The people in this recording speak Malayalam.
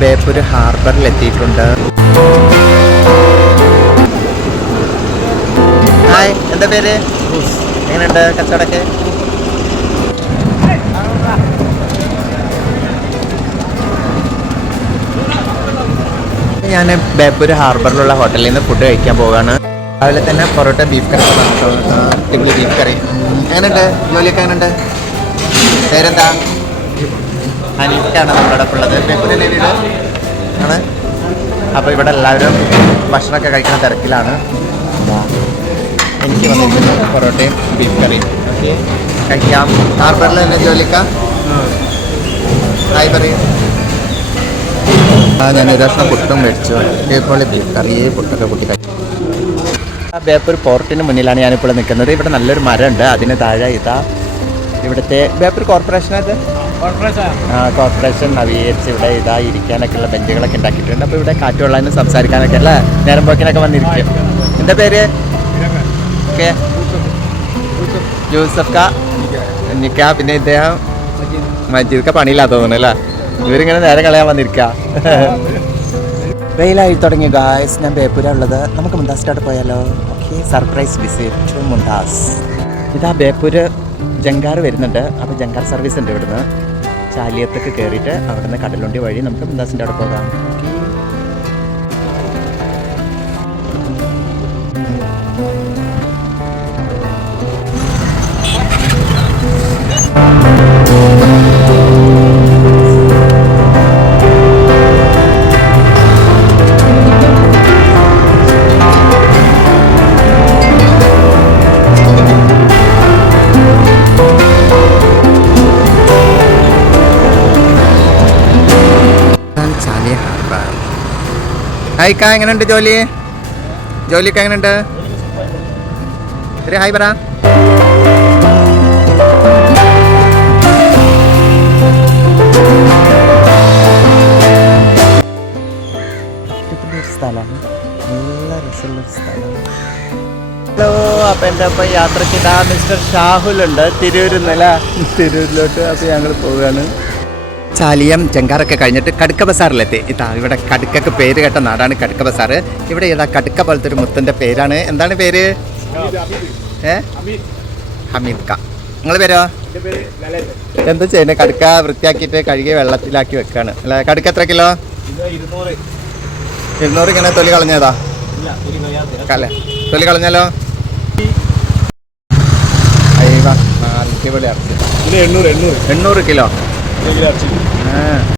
ബേപ്പൂർ ഹാർബറിൽ എത്തിയിട്ടുണ്ട്. ഹായ്, എന്താ പേര്? എങ്ങനെയുണ്ട് കച്ചവടമൊക്കെ? ഞാൻ ബേപ്പൂർ ഹാർബറിലുള്ള ഹോട്ടലിൽ നിന്ന് ഫുഡ് കഴിക്കാൻ പോവുകയാണ്. രാവിലെ തന്നെ പൊറോട്ട ബീഫ് കറി അടിപൊളി ബീഫ് കറി. എങ്ങനെയുണ്ട് ജോലിയൊക്കെ? എങ്ങനെയുണ്ട്? പേരെന്താ? അനീഫാണ് നമ്മുടെ ഒപ്പം ഉള്ളത്. ബേപ്പൂരിലെ വീട് ആണ്. അപ്പോൾ ഇവിടെ എല്ലാവരും ഭക്ഷണമൊക്കെ കഴിക്കുന്ന തിരക്കിലാണ്. എനിക്ക് വന്നിരിക്കുന്നത് പൊറോട്ടയും ബീഫ് കറിയും. ഓക്കെ, കഴിക്കാം. ഹാർബറിൽ തന്നെ ജോലിക്കാ? ഹായ് പറയും. ഞാൻ ഒരു ഭക്ഷണം പുട്ടും മേടിച്ചു. ഇതേപോലെ ബീഫ് കറി പുട്ടൊക്കെ കൂട്ടി കഴിച്ചു. ബേപ്പൂർ പോർട്ടിന് മുന്നിലാണ് ഞാനിപ്പോൾ നിൽക്കുന്നത്. ഇവിടെ നല്ലൊരു മരമുണ്ട്, അതിന് താഴെ ഇതാ ഇവിടുത്തെ ബേപ്പൂർ കോർപ്പറേഷനത് കോർപ്പറേഷൻ നവീകരിച്ച് ഇവിടെ ഇതാ ഇരിക്കാനൊക്കെയുള്ള ബെഞ്ചുകളൊക്കെ ഉണ്ടാക്കിയിട്ടുണ്ട്. അപ്പോൾ ഇവിടെ കാറ്റ് കൊള്ളാനും സംസാരിക്കാനൊക്കെ അല്ല നേരം പോക്കിനൊക്കെ വന്നിരിക്കും. എന്താ പേര്? ഓക്കെ, യൂസഫ് കാ നിക്ക. പിന്നെ ഇദ്ദേഹം മജീദ് പണിയില്ലാ തോന്നുന്നു അല്ലേ? ഇവരിങ്ങനെ നേരം കളയാൻ വന്നിരിക്കുക. വെയിലായി തുടങ്ങി ഗായ്സ്. ഞാൻ ബേപ്പൂരാണ് ഉള്ളത്. നമുക്ക് മുന്താസിലോട്ട് പോയാലോ? Okay, surprise visit to Mumtaz. ഇതാ ബേപ്പൂർ ജങ്കാർ വരുന്നുണ്ട്. അപ്പോൾ ജങ്കാർ സർവീസ് ഉണ്ട് ഇവിടുന്ന്. ചാലിയത്തേക്ക് കയറിയിട്ട് അവിടുന്ന് കടലുണ്ടി വഴി നമുക്ക് മുന്താസിൻ്റെ അവിടെ പോകാം. ഹായ് കാ, എങ്ങനെയുണ്ട് ജോലിയൊക്കെ എങ്ങനെയുണ്ട്? ഒരു ഹായ് പറ. സ്ഥലം നല്ല രസമുള്ള സ്ഥലം. ഹലോ, അപ്പം എൻ്റെ ഒപ്പം യാത്രയ്ക്ക് ഇതാ മിസ്റ്റർ ഷാഹുലുണ്ട്. തിരൂരിലോട്ട്. അപ്പോൾ ഞങ്ങൾ പോവുകയാണ്. ചാലിയം ജങ്കാറൊക്കെ കഴിഞ്ഞിട്ട് കടുക്ക ബസാറിലെത്തി. ഇതാ ഇവിടെ കടുക്കൊക്കെ പേര് കേട്ട നാടാണ് കടുക്ക ബസാർ. ഇവിടെ ഇതാ കടുക്ക പോലത്തെ ഒരു മുത്തൻ്റെ പേരാണ്. എന്താണ് പേര്? ഹമീദ് ക. നിങ്ങളെ പേരോ? എന്താ ചെയ്യുന്നത്? കടുക്ക വൃത്തിയാക്കിയിട്ട് കഴുകി വെള്ളത്തിലാക്കി വെക്കാണ് അല്ലേ? കടുക്ക എത്ര കിലോ? 200. ഇങ്ങനെ തൊലി കളഞ്ഞതാ അല്ലേ? തൊലി കളഞ്ഞാലോ? അടിപൊളി ഇറച്ചി. 800 കിലോ.